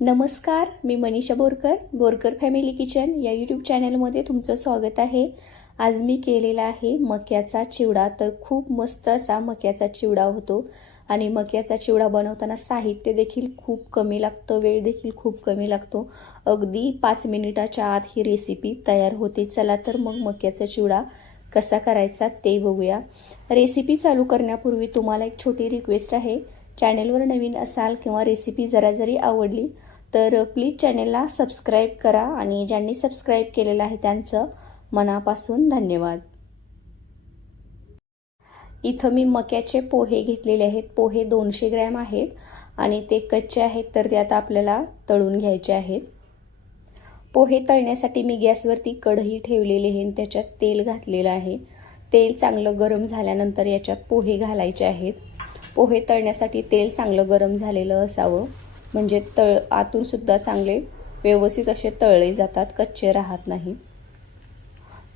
नमस्कार मी Manisha Borkar Borkar family kitchen या यूट्यूब चॅनलमध्ये तुमचं स्वागत आहे. आज मी केलेला आहे मक्याचा चिवडा. तर खूप मस्त असा मक्याचा चिवडा होतो आणि मक्याचा चिवडा बनवताना साहित्य देखील खूप कमी लागतं वेळ देखील खूप कमी लागतो. अगदी पाच मिनिटाच्या आत ही रेसिपी तयार होते. चला तर मग मक्याचा चिवडा कसा करायचा ते बघूया. रेसिपी चालू करण्यापूर्वी तुम्हाला एक छोटी रिक्वेस्ट आहे. चॅनेलवर नवीन असाल किंवा रेसिपी जरा जरी आवडली तर प्लीज चॅनेलला सबस्क्राईब करा आणि ज्यांनी सबस्क्राईब केलेलं आहे त्यांचं मनापासून धन्यवाद. इथं मी मक्याचे पोहे घेतलेले आहेत. पोहे दोनशे ग्रॅम आहेत आणि ते कच्चे आहेत तर ते आता आपल्याला तळून घ्यायचे आहेत. पोहे तळण्यासाठी मी गॅसवरती कढई ठेवलेली आहे आणि त्याच्यात तेल घातलेलं आहे. तेल चांगलं गरम झाल्यानंतर याच्यात पोहे घालायचे आहेत. पोहे तळण्यासाठी तेल चांगलं गरम झालेलं असावं. म्हणजे तळ आतूनसुद्धा चांगले व्यवस्थित असे तळले जातात कच्चे राहत नाही.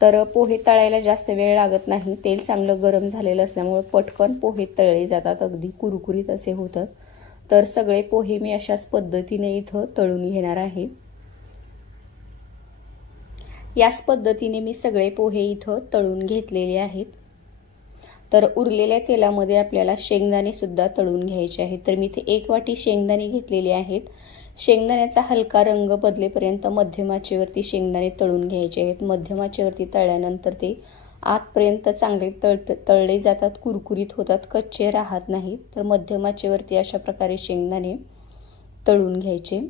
तर पोहे तळायला जास्त वेळ लागत नाही. तेल चांगलं गरम झालेलं असल्यामुळे पटकन पोहे तळले जातात. अगदी कुरकुरीत असे होतात. तर सगळे पोहे मी अशाच पद्धतीने इथं तळून घेणार आहे. याच पद्धतीने मी सगळे पोहे इथं तळून घेतलेले आहेत. तर उरलेल्या तेलामध्ये आपल्याला शेंगदाणेसुद्धा तळून घ्यायचे आहेत. तर मी इथे एक वाटी शेंगदाणे घेतलेले आहेत. शेंगदाण्याचा हलका रंग बदलेपर्यंत मध्यमाचेवरती शेंगदाणे तळून घ्यायचे आहेत. मध्यमाचेवरती तळल्यानंतर ते आतपर्यंत चांगले तळ तळले जातात कुरकुरीत होतात कच्चे राहत नाहीत. तर मध्यमाचेवरती अशा प्रकारे शेंगदाणे तळून घ्यायचे.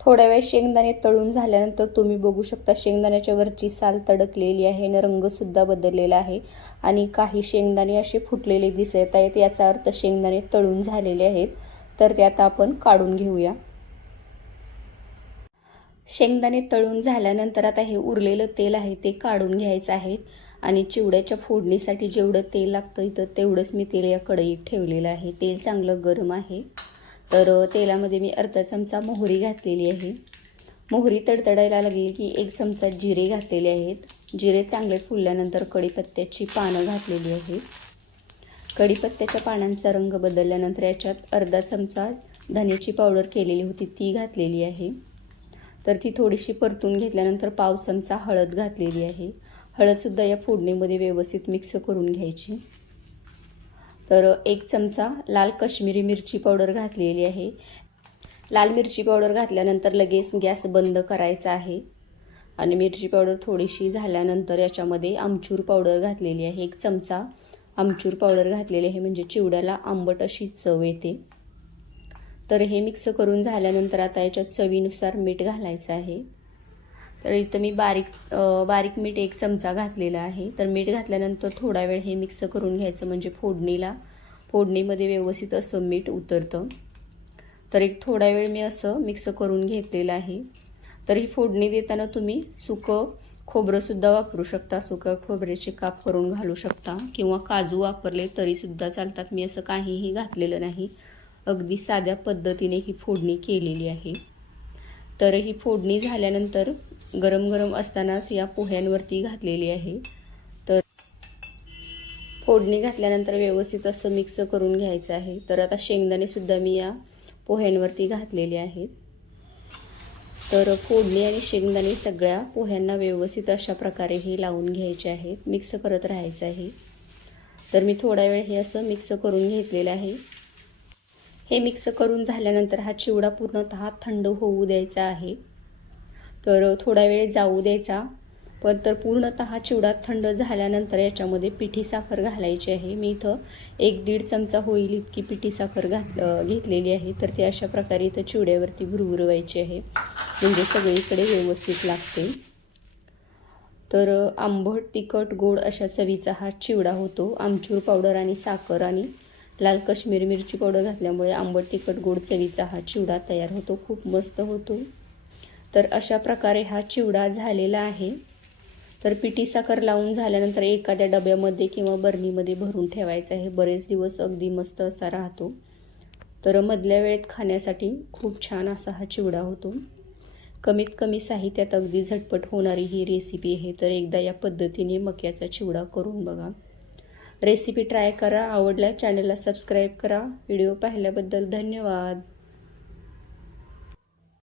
थोड्या वेळ शेंगदाणे तळून झाल्यानंतर तुम्ही बघू शकता शेंगदाण्याच्या वरची साल तडकलेली आहे आणि रंगसुद्धा बदललेला आहे आणि काही शेंगदाणे असे फुटलेले दिसत आहेत. याचा अर्थ शेंगदाणे तळून झालेले आहेत. तर ते आता आपण काढून घेऊया. शेंगदाणे तळून झाल्यानंतर आता हे उरलेलं तेल आहे ते काढून घ्यायचं आहे आणि चिवड्याच्या फोडणीसाठी जेवढं तेल लागतं इथं तेवढंच मी तेल या कढईत ठेवलेलं आहे. तेल चांगलं गरम आहे. तर तेलामध्ये मी अर्धा चमचा मोहरी घातलेली आहे. मोहरी तडतडायला लागली की एक चमचा जिरे घातलेले आहेत. जिरे चांगले फुलल्यानंतर कढीपत्त्याची पानं घातलेली आहेत. कढीपत्त्याच्या पानांचा रंग बदलल्यानंतर याच्यात अर्धा चमचा धन्याची पावडर केलेली होती ती घातलेली आहे. तर ती थोडीशी परतून घेतल्यानंतर पाव चमचा हळद घातलेली आहे. हळदसुद्धा या फोडणीमध्ये व्यवस्थित मिक्स करून घ्यायची. तर एक चमचा लाल कश्मीरी मिरची पावडर घातलेली आहे. लाल मिरची पावडर घातल्यानंतर लगेच गॅस बंद करायचा आहे. आणि मिरची पावडर थोडीशी झाल्यानंतर याच्यामध्ये आमचूर पावडर घातलेली आहे. एक चमचा आमचूर पावडर घातलेली आहे. म्हणजे चिवड्याला आंबट अशी चव येते. तर हे मिक्स करून झाल्यानंतर आता याच्यात चवीनुसार मीठ घालायचं आहे. तर इथं मी बारीक बारीक मीठ एक चमचा घातलेला आहे. तर मीठ घातल्यानंतर थोडा वेळ हे मिक्स करून घ्यायचं म्हणजे फोडणीला. फोडणीमध्ये व्यवस्थित असं मीठ उतरतं. तर एक थोडा वेळ मी असं मिक्स करून घेतलेलं आहे. तर ही फोडणी देताना तुम्ही सुकं खोबरंसुद्धा वापरू शकता. सुकं खोबऱ्याचे काप करून घालू शकता. किंवा काजू वापरले तरीसुद्धा चालतात. मी असं काहीही घातलेलं नाही. अगदी साध्या पद्धतीने ही फोडणी केलेली आहे. तर ही फोडणी झाल्यानंतर गरम गरम असतानाच या पोह्यांवरती घातलेली आहे. तर फोडणी घातल्यानंतर व्यवस्थित असं मिक्स करून घ्यायचं आहे. तर आता शेंगदाणेसुद्धा मी या पोह्यांवरती घातलेले आहेत. तर फोडणी आणि शेंगदाणे सगळ्या पोह्यांना व्यवस्थित अशा प्रकारे हे लावून घ्यायचे आहेत. मिक्स करत राहायचं आहे. तर मी थोडा वेळ हे असं मिक्स करून घेतलेलं आहे. हे मिक्स करून झाल्यानंतर हा चिवडा पूर्णतः थंड होऊ द्यायचा आहे. तर थोडा वेळ जाऊ द्यायचा. पण तर पूर्णतः चिवडा थंड झाल्यानंतर याच्यामध्ये पिठी साखर घालायची आहे. मी इथं एक दीड चमचा होईल इतकी पिठी साखर घात घेतलेली आहे. तर ते अशा प्रकारे इथं चिवड्यावरती भुरभुरवायची आहे. म्हणजे सगळीकडे व्यवस्थित लागते. तर आंबट तिखट गोड अशा चवीचा हा चिवडा होतो. आमचूर पावडर आणि साखर आणि लाल कश्मीरी मिरची पावडर घातल्यामुळे आंबट तिखट गोड चवीचा हा चिवडा तयार होतो. खूप मस्त होतो. तर अशा प्रकारे हा चिवडा झालेला आहे. तर पिठी साखर लावून झाल्यानंतर एखाद्या डब्यामध्ये किंवा बरणीमध्ये भरून ठेवायचं आहे. बरेच दिवस अगदी मस्त असा राहतो. तर मधल्या वेळेत खाण्यासाठी खूप छान असा हा चिवडा होतो. कमीत कमी साहित्यात अगदी झटपट होणारी ही रेसिपी आहे. तर एकदा या पद्धतीने मक्याचा चिवडा करून बघा. रेसिपी ट्राय करा आवडल्या चॅनलला सबस्क्राईब करा. व्हिडिओ पाहिल्याबद्दल धन्यवाद.